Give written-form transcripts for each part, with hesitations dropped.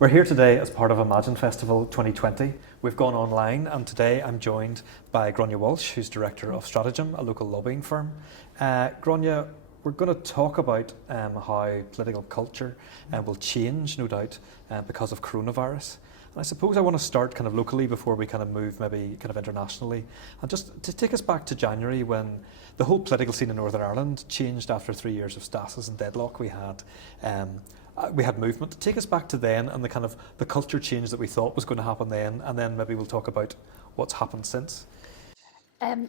We're here today as part of Imagine Festival 2020. We've gone online, and today I'm joined by Gráinne Walsh, who's Director of Stratagem, a local lobbying firm. Gráinne, we're going to talk about how political culture will change, no doubt, because of coronavirus. And I suppose I want to start kind of locally before we kind of move maybe kind of internationally. And just to take us back to January, when the whole political scene in Northern Ireland changed after 3 years of stasis and deadlock. We had movement. Take us back to then and the kind of the culture change that we thought was going to happen then, and then maybe we'll talk about what's happened since.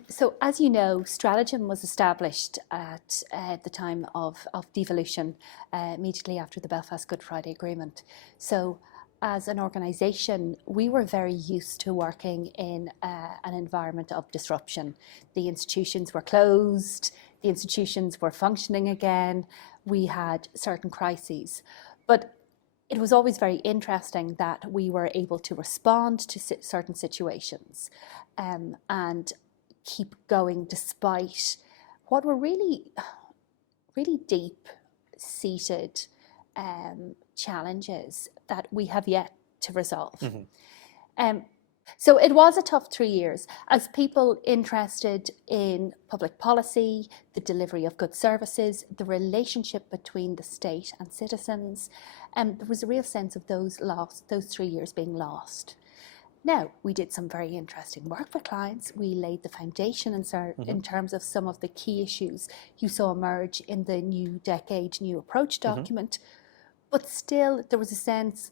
So as you know, Stratagem was established at the time of devolution, immediately after the Belfast Good Friday Agreement. So as an organisation, we were very used to working in an environment of disruption. The institutions were closed, the institutions were functioning again, we had certain crises. But it was always very interesting that we were able to respond to certain situations and keep going despite what were really, really deep-seated challenges that we have yet to resolve. Mm-hmm. So it was a tough 3 years as people interested in public policy, the delivery of good services, the relationship between the state and citizens. There was a real sense of those 3 years being lost. Now, we did some very interesting work for clients. We laid the foundation in terms of some of the key issues you saw emerge in the New Decade, New Approach document. But still, there was a sense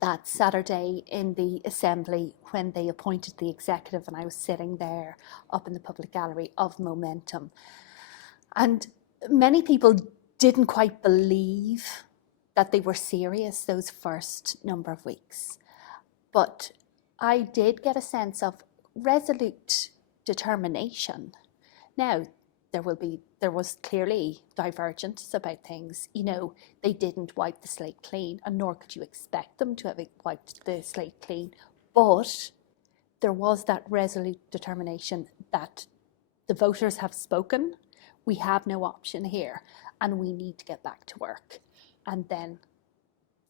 that Saturday in the Assembly, when they appointed the executive, and I was sitting there up in the public gallery, of momentum. And many people didn't quite believe that they were serious those first number of weeks. But I did get a sense of resolute determination. Now, there was clearly divergence about things. You know, they didn't wipe the slate clean, and nor could you expect them to have wiped the slate clean. But there was that resolute determination that the voters have spoken, we have no option here, and we need to get back to work. And then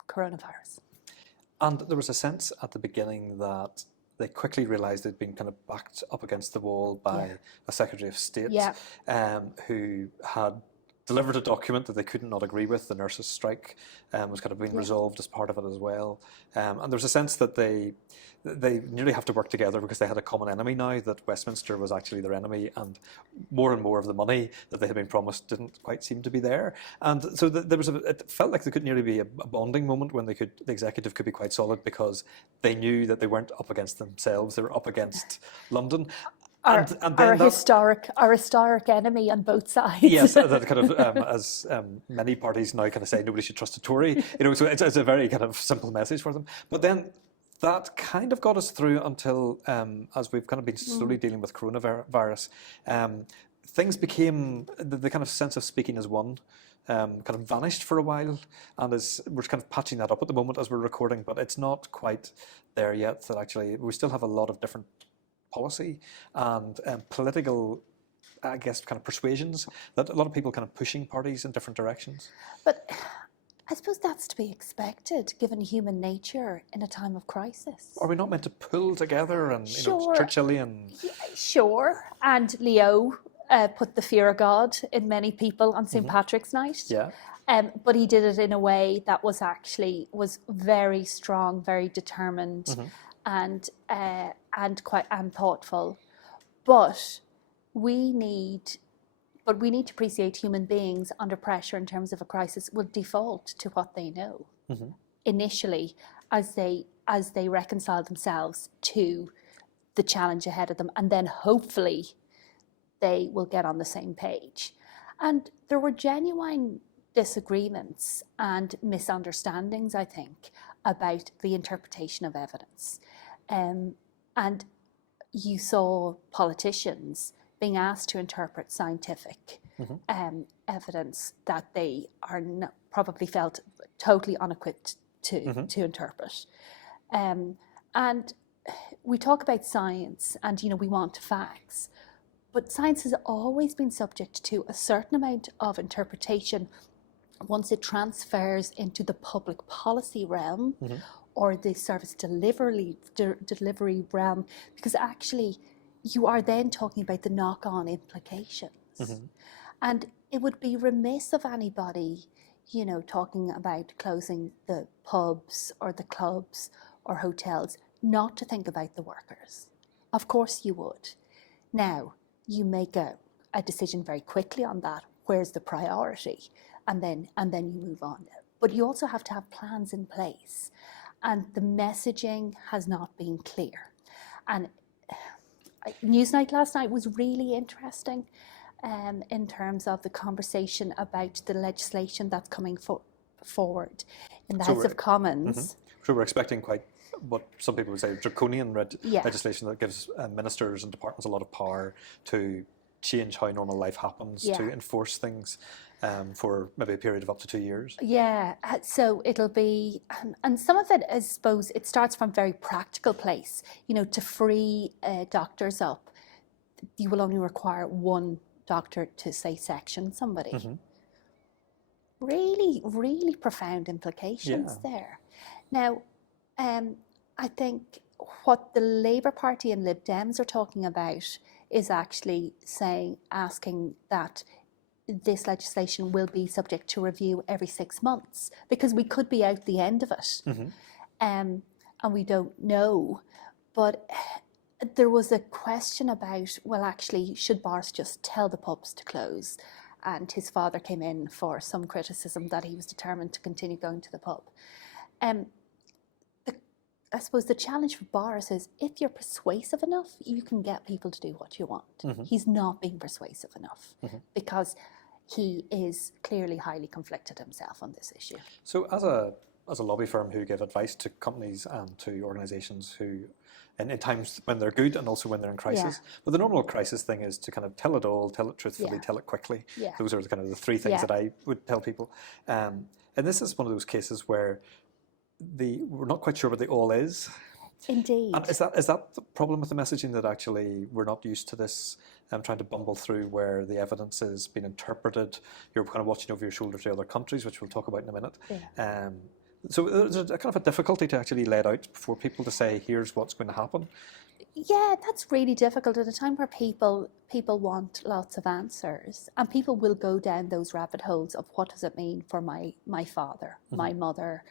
coronavirus. And there was a sense at the beginning that they quickly realised they'd been kind of backed up against the wall by a Secretary of State who had delivered a document that they could not agree with. The nurses' strike was kind of being resolved as part of it as well. And there was a sense that they nearly have to work together because they had a common enemy now, that Westminster was actually their enemy, and more of the money that they had been promised didn't quite seem to be there. And so it felt like there could nearly be a bonding moment when the executive could be quite solid because they knew that they weren't up against themselves, they were up against London. Our historic enemy on both sides. Yes, that kind of as many parties now kind of say nobody should trust a Tory. You know, so it's a very kind of simple message for them. But then that kind of got us through until, as we've kind of been slowly dealing with coronavirus, things became the kind of sense of speaking as one. Kind of vanished for a while, and we're kind of patching that up at the moment as we're recording, but it's not quite there yet. That actually we still have a lot of different policy and political, I guess, kind of persuasions that a lot of people kind of pushing parties in different directions. But I suppose that's to be expected, given human nature in a time of crisis. Are we not meant to pull together and, Churchillian? Yeah, sure. And Leo put the fear of God in many people on St. Patrick's Night. Yeah. But he did it in a way that was very strong, very determined, and thoughtful. But we need to appreciate human beings under pressure in terms of a crisis will default to what they know initially as they reconcile themselves to the challenge ahead of them, and then hopefully they will get on the same page. And there were genuine disagreements and misunderstandings, I think, about the interpretation of evidence. And you saw politicians being asked to interpret scientific evidence that they are probably felt totally unequipped to interpret. And we talk about science and, we want facts, but science has always been subject to a certain amount of interpretation once it transfers into the public policy realm or the service delivery realm, because actually you are then talking about the knock-on implications. And it would be remiss of anybody, you know, talking about closing the pubs or the clubs or hotels, not to think about the workers. Of course you would. Now, you make a decision very quickly on that. Where's the priority? And then you move on. But you also have to have plans in place. And the messaging has not been clear. And Newsnight last night was really interesting in terms of the conversation about the legislation that's coming forward in the House of Commons. So we're expecting quite what some people would say draconian legislation that gives ministers and departments a lot of power to change how normal life happens, to enforce things for maybe a period of up to 2 years. Yeah, so it'll be, and some of it, I suppose, it starts from a very practical place. You know, to free doctors up, you will only require one doctor to, say, section somebody. Really, really profound implications there. Now, I think what the Labour Party and Lib Dems are talking about is actually asking that this legislation will be subject to review every 6 months, because we could be out the end of it, and we don't know. But there was a question about, well, actually, should Boris just tell the pubs to close? And his father came in for some criticism that he was determined to continue going to the pub. I suppose the challenge for Boris is, if you're persuasive enough, you can get people to do what you want. He's not being persuasive enough because he is clearly highly conflicted himself on this issue. So as a lobby firm who give advice to companies and to organisations who, in times when they're good and also when they're in crisis, but the normal crisis thing is to kind of tell it all, tell it truthfully, tell it quickly. Those are kind of the three things that I would tell people. And this is one of those cases where we're not quite sure what the all is. Indeed. And is that the problem with the messaging, that actually we're not used to this trying to bumble through where the evidence is being interpreted? You're kind of watching over your shoulder to other countries, which we'll talk about in a minute. So there's a kind of a difficulty to actually lay it out for people to say, here's what's going to happen. Yeah, that's really difficult at a time where people want lots of answers, and people will go down those rabbit holes of what does it mean for my father, my mother,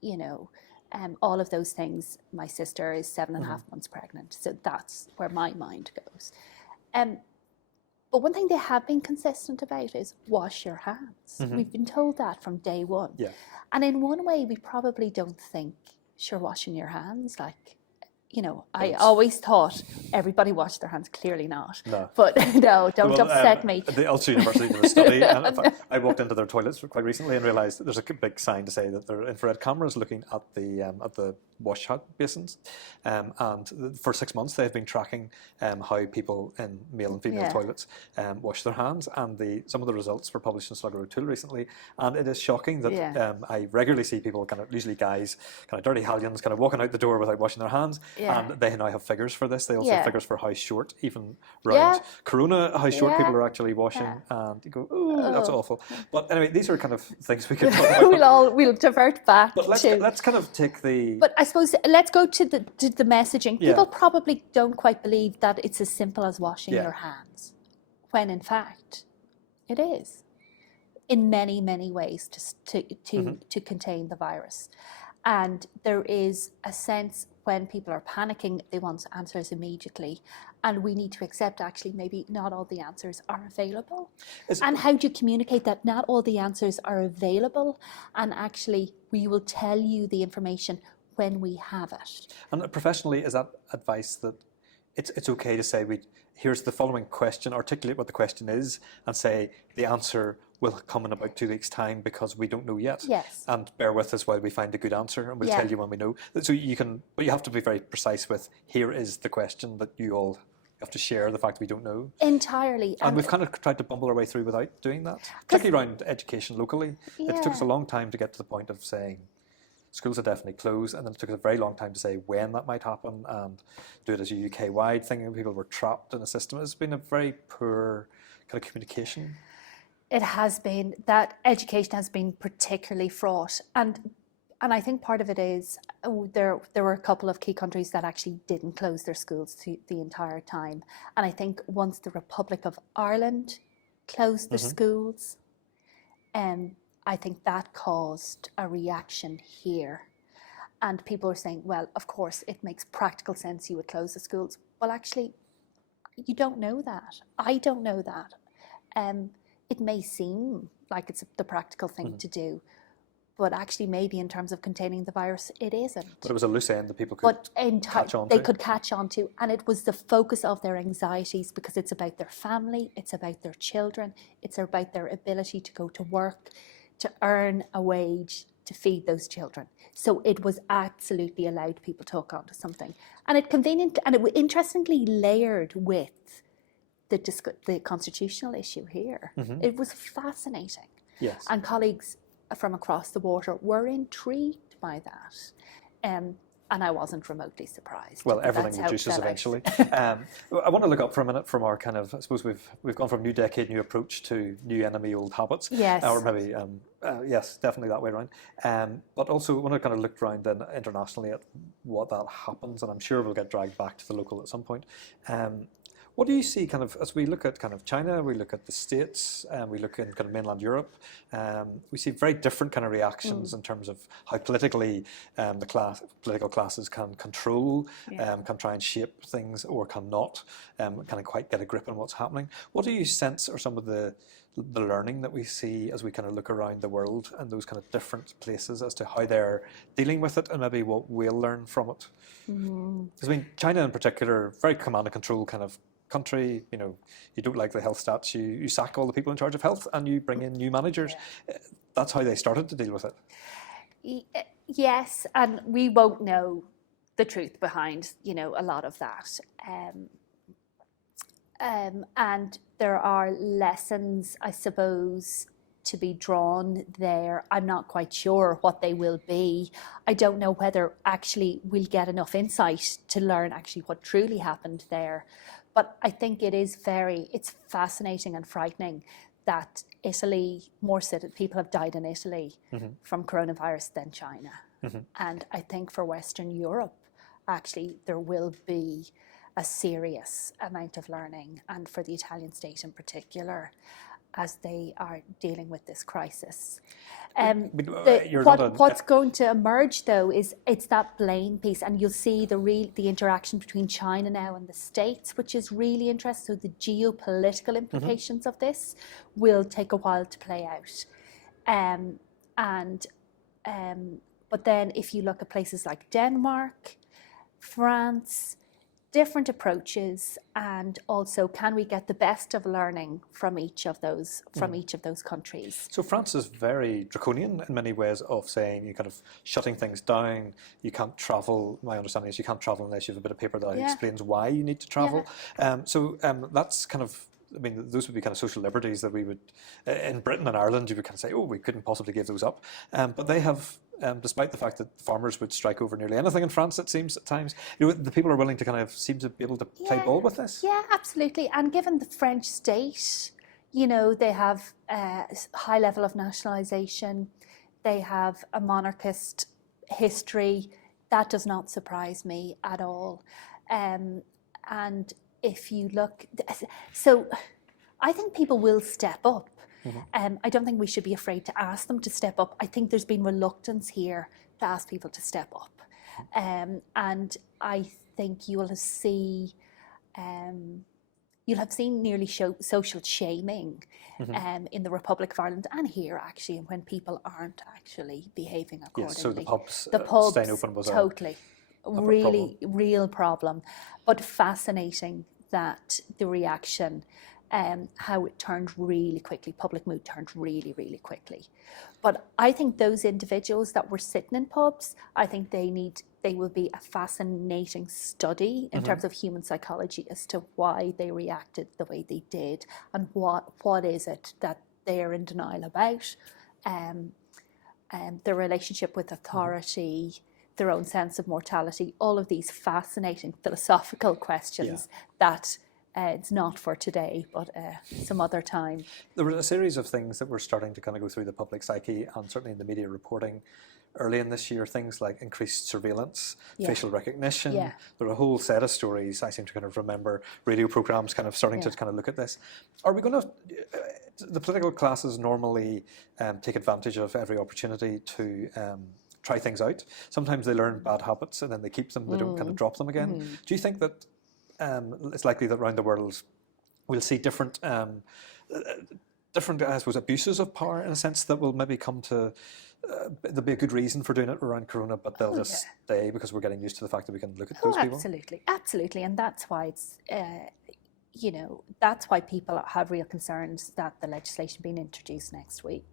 you know, all of those things. My sister is 7.5 months pregnant, so that's where my mind goes. But one thing they have been consistent about is wash your hands. We've been told that from day one. And in one way, we probably don't think, sure, washing your hands, like, you know, I always thought everybody washed their hands. Clearly not. No. But no, don't upset me. The Ulster University did a study, and in fact, I walked into their toilets quite recently and realised that there's a big sign to say that there are infrared cameras looking at the wash basins, and for 6 months they've been tracking how people in male and female toilets wash their hands, and some of the results were published in Slugger O'Toole recently, and it is shocking that I regularly see people, kind of usually guys, kind of dirty hellions, kind of walking out the door without washing their hands. And they now have figures for this. They also have figures for how short, even around Corona, how short people are actually washing. And you go, oh, that's awful. But anyway, these are kind of things we could talk about. We'll divert back. But let's kind of take the. But I suppose let's go to the messaging. People probably don't quite believe that it's as simple as washing your hands, when in fact it is, in many, many ways to contain the virus. And there is a sense when people are panicking, they want answers immediately. And we need to accept, actually, maybe not all the answers are available. And how do you communicate that not all the answers are available? And actually, we will tell you the information when we have it. And professionally, is that advice that it's okay to say, here's the following question, articulate what the question is, and say the answer will come in about 2 weeks' time because we don't know yet. Yes. And bear with us while we find a good answer, and we'll tell you when we know. So but you have to be very precise with, here is the question that you all have to share, the fact we don't know. Entirely. And we've kind of tried to bumble our way through without doing that, particularly around education locally. It took us a long time to get to the point of saying, schools are definitely closed, and then it took us a very long time to say when that might happen and do it as a UK-wide thing, and people were trapped in a system. It's been a very poor kind of communication. It has been, that education has been particularly fraught. And I think part of it is there were a couple of key countries that actually didn't close their schools the entire time. And I think once the Republic of Ireland closed their schools, I think that caused a reaction here. And people are saying, well, of course, it makes practical sense you would close the schools. Well, actually, you don't know that. I don't know that. It may seem like it's the practical thing to do, but actually maybe in terms of containing the virus, it isn't. But it was a loose end that people could catch on to. They could catch on to, and it was the focus of their anxieties because it's about their family, it's about their children, it's about their ability to go to work, to earn a wage, to feed those children. So it was absolutely allowed people to hook onto something. And it interestingly layered with the constitutional issue here. It was fascinating. Yes. And colleagues from across the water were intrigued by that. And I wasn't remotely surprised. Well, everything reduces eventually. I want to look up for a minute from our kind of, I suppose we've gone from new decade, new approach to new enemy, old habits. Yes. Or maybe, yes, definitely that way around. But also I want to kind of look around then internationally at what that happens, and I'm sure we'll get dragged back to the local at some point. What do you see kind of, as we look at kind of China, we look at the States, we look in kind of mainland Europe, we see very different kind of reactions in terms of how politically political classes can control, can try and shape things or cannot, kind of quite get a grip on what's happening. What do you sense are some of the learning that we see as we kind of look around the world and those kind of different places as to how they're dealing with it and maybe what we'll learn from it? Because I mean, China in particular, very command and control kind of country. You know, you don't like the health stats, you sack all the people in charge of health and you bring in new managers. That's how they started to deal with it. Yes, and we won't know the truth behind, a lot of that. And there are lessons, I suppose, to be drawn there. I'm not quite sure what they will be. I don't know whether actually we'll get enough insight to learn actually what truly happened there. But I think it's fascinating and frightening that Italy, more people have died in Italy from coronavirus than China. And I think for Western Europe, actually, there will be a serious amount of learning, and for the Italian state in particular, as they are dealing with this crisis. What's going to emerge, though, is it's that blame piece, and you'll see the interaction between China now and the States, which is really interesting. So the geopolitical implications of this will take a while to play out. But then if you look at places like Denmark, France, different approaches, and also can we get the best of learning from each of those countries? So France is very draconian in many ways of saying you kind of shutting things down. You can't travel. My understanding is you can't travel unless you have a bit of paper that explains why you need to travel. That's kind of, I mean, those would be kind of social liberties that we would, in Britain and Ireland, you would kind of say, oh, we couldn't possibly give those up. But they have, despite the fact that farmers would strike over nearly anything in France, it seems at times, the people are willing to kind of seem to be able to play ball with this. Yeah, absolutely. And given the French state, they have a high level of nationalisation, they have a monarchist history. That does not surprise me at all. And if you look, so I think people will step up. I don't think we should be afraid to ask them to step up. I think there's been reluctance here to ask people to step up. And I think you'll have seen nearly social shaming in the Republic of Ireland and here, actually, when people aren't actually behaving accordingly. Yes, so the pubs staying open was totally real problem. But fascinating that the reaction, how it turned really quickly, public mood turned really, really quickly. But I think those individuals that were sitting in pubs, I think they will be a fascinating study in terms of human psychology as to why they reacted the way they did and what is it that they're in denial about, their relationship with authority, their own sense of mortality, all of these fascinating philosophical questions that It's not for today, but some other time. There were a series of things that were starting to kind of go through the public psyche, and certainly in the media reporting early in this year, things like increased surveillance, facial recognition. There were a whole set of stories. I seem to kind of remember radio programs kind of starting to kind of look at this. Are we going to, the political classes normally take advantage of every opportunity to try things out. Sometimes they learn bad habits and then they keep them, they don't kind of drop them again. Do you think that it's likely that around the world we'll see different, I suppose, abuses of power, in a sense, that will maybe come to, there'll be a good reason for doing it around Corona, but they'll just stay because we're getting used to the fact that we can look at those people? Absolutely. And that's why it's, that's why people have real concerns that the legislation being introduced next week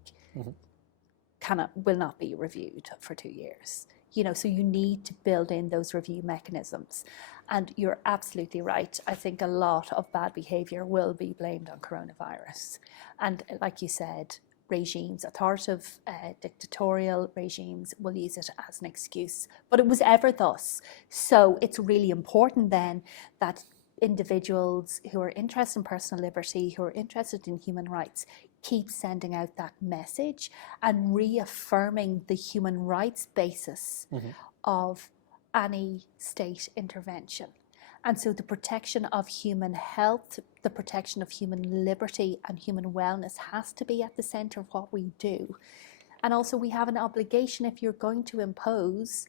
will not be reviewed for 2 years. So you need to build in those review mechanisms. And you're absolutely right. I think a lot of bad behaviour will be blamed on coronavirus. And like you said, regimes, authoritative, dictatorial regimes will use it as an excuse. But it was ever thus. So it's really important then that individuals who are interested in personal liberty, who are interested in human rights, keep sending out that message and reaffirming the human rights basis of any state intervention. And so the protection of human health, the protection of human liberty and human wellness has to be at the centre of what we do. And also we have an obligation, if you're going to impose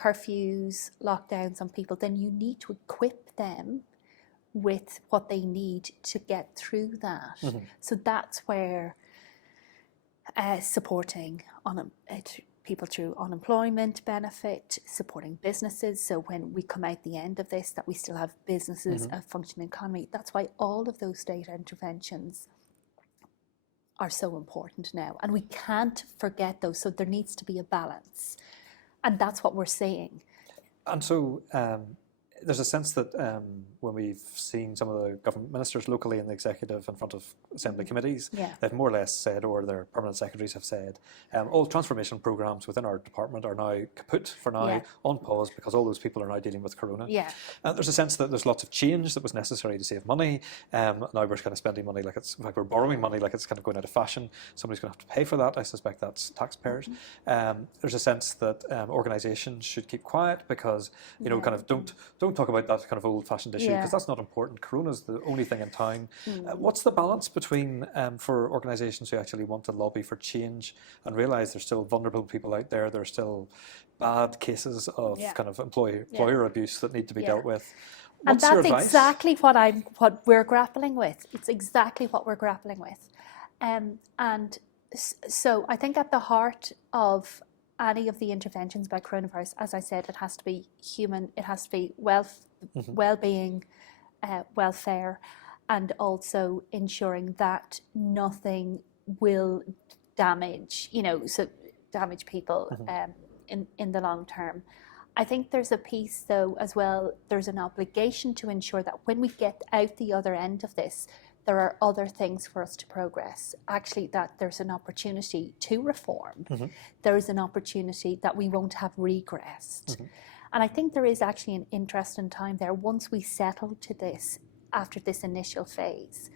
curfews, lockdowns on people, then you need to equip them with what they need to get through that. So that's where supporting people through unemployment benefit, supporting businesses, so when we come out the end of this, that we still have businesses, a functioning economy. That's why all of those state interventions are so important now. And we can't forget those, so there needs to be a balance. And that's what we're seeing. And so there's a sense that when we've seen some of the government ministers locally in the executive in front of assembly committees, they've more or less said, or their permanent secretaries have said, all transformation programmes within our department are now kaput for now, on pause, because all those people are now dealing with Corona. There's a sense that there's lots of change that was necessary to save money. Now we're kind of spending money like it's, like we're borrowing money like it's kind of going out of fashion. Somebody's going to have to pay for that. I suspect that's taxpayers. There's a sense that organisations should keep quiet because, kind of don't talk about that kind of old-fashioned issue because that's not important. Corona's the only thing in town. What's the balance between for organisations who actually want to lobby for change and realise there's still vulnerable people out there, there's still bad cases of kind of employer abuse that need to be dealt with? What's and your that's advice? Exactly what we're grappling with. It's exactly what we're grappling with. And so I think at the heart of any of the interventions by coronavirus, as I said, it has to be human, it has to be well-being, welfare, and also ensuring that nothing will damage, damage people in the long term. I think there's a piece, though, as well, there's an obligation to ensure that when we get out the other end of this, there are other things for us to progress. Actually, that there's an opportunity to reform. There is an opportunity that we won't have regressed. And I think there is actually an interesting time there once we settle to this, after this initial phase.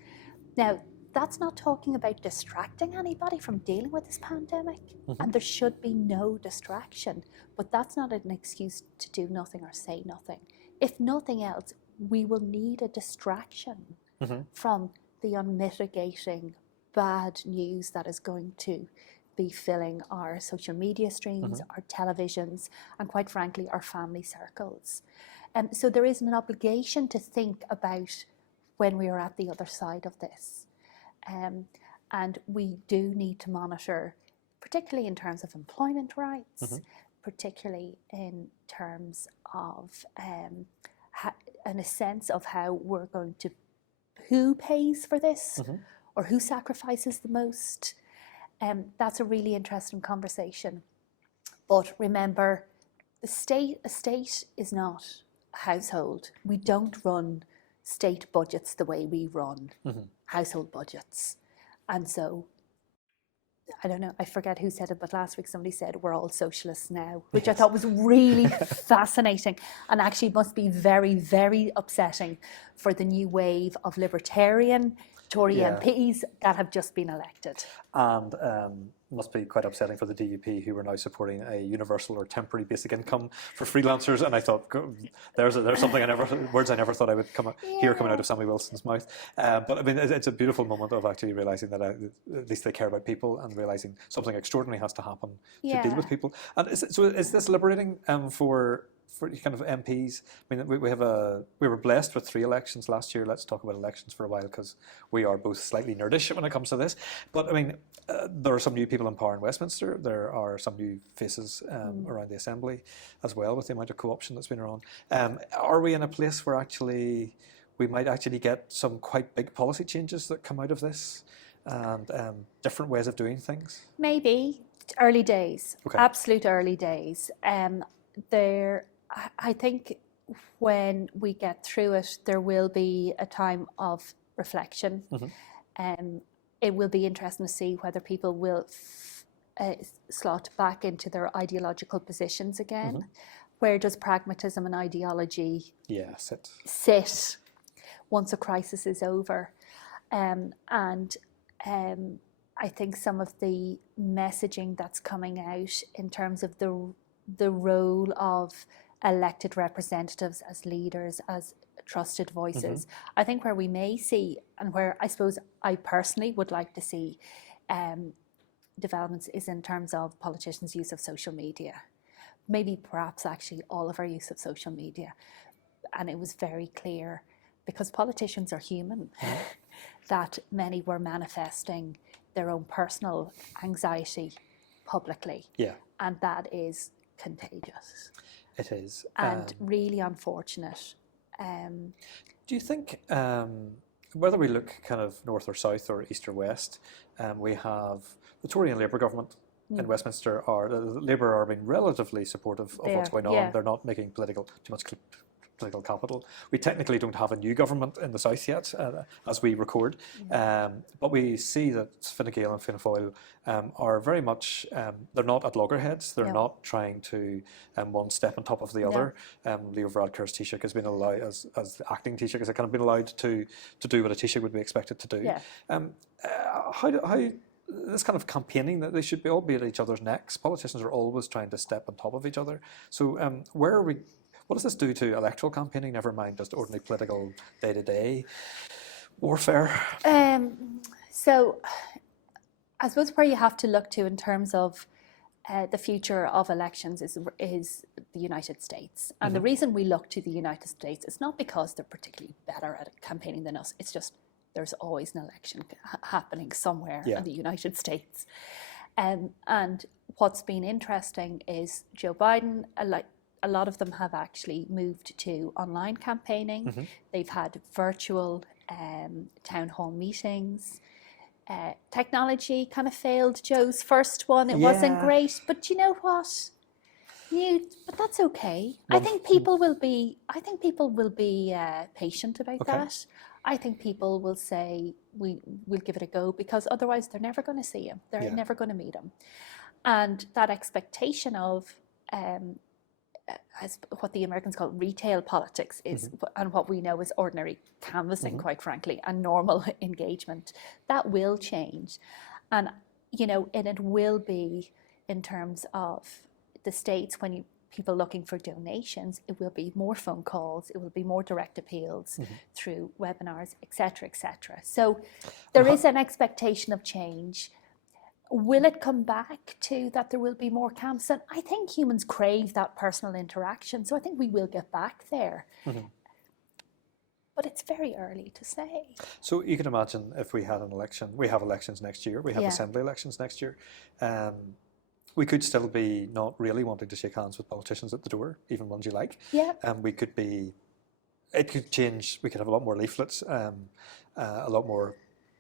Now, that's not talking about distracting anybody from dealing with this pandemic. And there should be no distraction. But that's not an excuse to do nothing or say nothing. If nothing else, we will need a distraction from the unmitigating bad news that is going to be filling our social media streams, our televisions, and quite frankly, our family circles. So there is an obligation to think about when we are at the other side of this. And we do need to monitor, particularly in terms of employment rights, particularly in terms of a sense of how we're going to, who pays for this or who sacrifices the most. That's a really interesting conversation. But remember, a state is not a household. We don't run state budgets the way we run household budgets. And so I don't know, I forget who said it, but last week somebody said we're all socialists now, which I thought was really fascinating, and actually must be very, very upsetting for the new wave of libertarian Tory MPs that have just been elected. And must be quite upsetting for the DUP, who are now supporting a universal or temporary basic income for freelancers. And I thought, there's something words I never thought I would hear coming out of Sammy Wilson's mouth. But I mean, it's a beautiful moment of actually realising that at least they care about people, and realising something extraordinary has to happen to deal with people. And is this liberating for kind of MPs? I mean, we were blessed with 3 elections last year. Let's talk about elections for a while, because we are both slightly nerdish when it comes to this. But I mean, there are some new people in power in Westminster. There are some new faces around the Assembly as well, with the amount of co-option that's been around. Are we in a place where actually we might actually get some quite big policy changes that come out of this, and different ways of doing things? Maybe. Early days. Okay. Absolute early days. I think when we get through it, there will be a time of reflection. It will be interesting to see whether people will slot back into their ideological positions again. Where does pragmatism and ideology sit once a crisis is over? I think some of the messaging that's coming out in terms of the role of elected representatives as leaders, as trusted voices, I think where we may see, and where I suppose I personally would like to see developments, is in terms of politicians' use of social media. Maybe perhaps actually all of our use of social media. And it was very clear, because politicians are human, that many were manifesting their own personal anxiety publicly. And that is contagious. It is. And really unfortunate. Do you think, whether we look kind of north or south or east or west, we have the Tory and Labour government in Westminster Labour are being relatively supportive of what's going on. They're not making too much political capital. We technically don't have a new government in the south yet, as we record, but we see that Fine Gael and Fianna Fáil are very much, they're not at loggerheads. They're not trying to one step on top of the other. Leo Varadkar's Taoiseach has been allowed, as the acting Taoiseach, has kind of been allowed to do what a Taoiseach would be expected to do. How this kind of campaigning that they should be all be at each other's necks. Politicians are always trying to step on top of each other. So where are we? What does this do to electoral campaigning, never mind just ordinary political day-to-day warfare? So I suppose where you have to look to in terms of the future of elections is the United States. And the reason we look to the United States is not because they're particularly better at campaigning than us. It's just there's always an election happening somewhere in the United States. And what's been interesting is Joe Biden, a lot of them have actually moved to online campaigning. They've had virtual town hall meetings. Technology kind of failed Joe's first one. It wasn't great, but you know what? But that's okay. I think people will be patient about that. I think people will say we'll give it a go, because otherwise they're never going to see him. They're never going to meet him. And that expectation of as what the Americans call retail politics is, and what we know is ordinary canvassing, quite frankly, and normal engagement, that will change. And it will be in terms of the States, when people looking for donations, it will be more phone calls, it will be more direct appeals through webinars, etc., etc. So there is an expectation of change. Will it come back to that there will be more camps? And I think humans crave that personal interaction, so I think we will get back there. But it's very early to say. So you can imagine if we had an election, we have elections next year, we have assembly elections next year, we could still be not really wanting to shake hands with politicians at the door, even ones you like. It could change, we could have a lot more leaflets, a lot more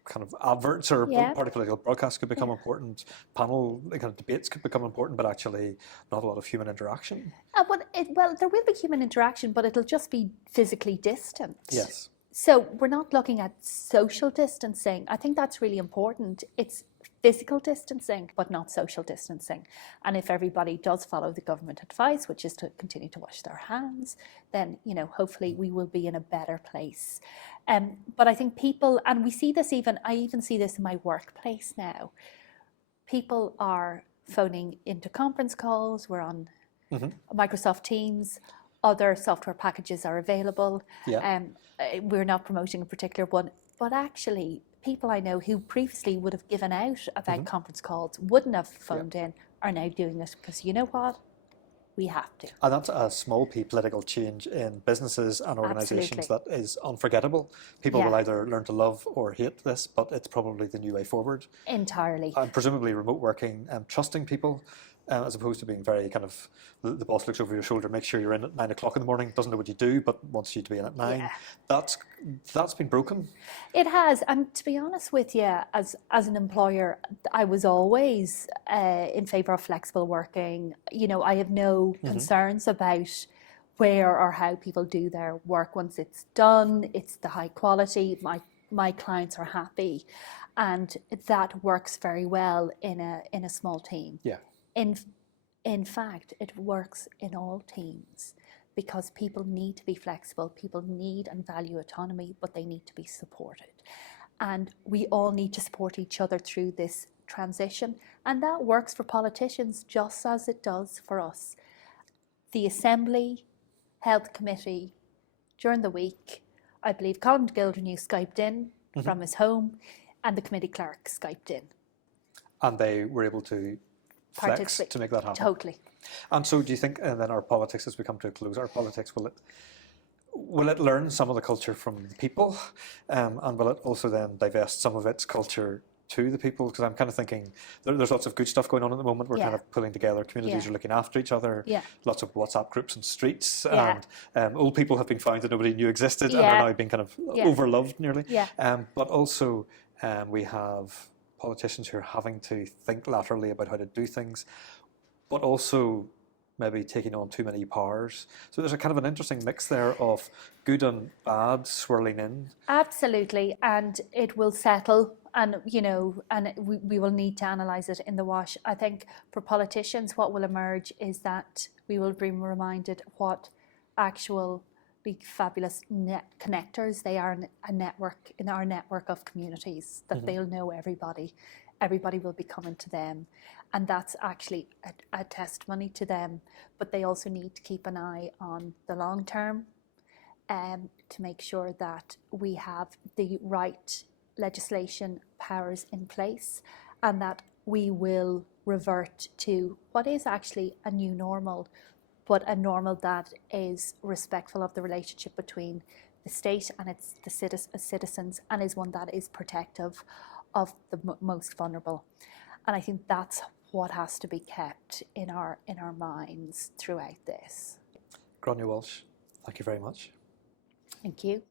kind of adverts, or party political broadcasts could become important, panel kind of debates could become important, but actually not a lot of human interaction. Well, there will be human interaction, but it'll just be physically distant. Yes. So we're not looking at social distancing. I think that's really important. It's physical distancing, but not social distancing. And if everybody does follow the government advice, which is to continue to wash their hands, then, you know, hopefully we will be in a better place. But I think people, and we see this I even see this in my workplace now, people are phoning into conference calls, we're on Microsoft Teams, other software packages are available. Yeah. We're not promoting a particular one, but actually people I know who previously would have given out about conference calls, wouldn't have phoned in, are now doing this because, you know what, we have to. And that's a small p political change in businesses and organisations that is unforgettable. People will either learn to love or hate this, but it's probably the new way forward. Entirely. And presumably remote working, trusting people, as opposed to being very kind of, the boss looks over your shoulder, makes sure you're in at 9 o'clock in the morning, doesn't know what you do, but wants you to be in at 9. Yeah. That's been broken. It has, and to be honest with you, as an employer, I was always in favour of flexible working. You know, I have no concerns about where or how people do their work. Once it's done, it's the high quality, my clients are happy, and that works very well in a small team. Yeah. In fact, it works in all teams because people need to be flexible, people need and value autonomy, but they need to be supported. And we all need to support each other through this transition. And that works for politicians just as it does for us. The Assembly, Health Committee, during the week, I believe Colin Gildernew Skyped in from his home, and the committee clerk Skyped in. And they were able to flex to make that happen. Totally. And so do you think, and then our politics, as we come to a close, our politics, will it learn some of the culture from the people, and will it also then divest some of its culture to the people? Because I'm kind of thinking there's lots of good stuff going on at the moment. We're kind of pulling together, communities are looking after each other, lots of WhatsApp groups and streets, and old people have been found that nobody knew existed and are now being kind of overloved nearly. But also we have politicians who are having to think laterally about how to do things, but also maybe taking on too many powers. So there's a kind of an interesting mix there of good and bad swirling in. Absolutely, and it will settle, and you know, and we will need to analyse it in the wash. I think for politicians, what will emerge is that we will be reminded what actual big fabulous net connectors they are, a network in our network of communities, that they'll know everybody will be coming to them, and that's actually a testimony to them. But they also need to keep an eye on the long term, to make sure that we have the right legislation powers in place, and that we will revert to what is actually a new normal, but a normal that is respectful of the relationship between the state and the citizens, and is one that is protective of the most vulnerable. And I think that's what has to be kept in our minds throughout this. Gráinne Walsh, thank you very much. Thank you.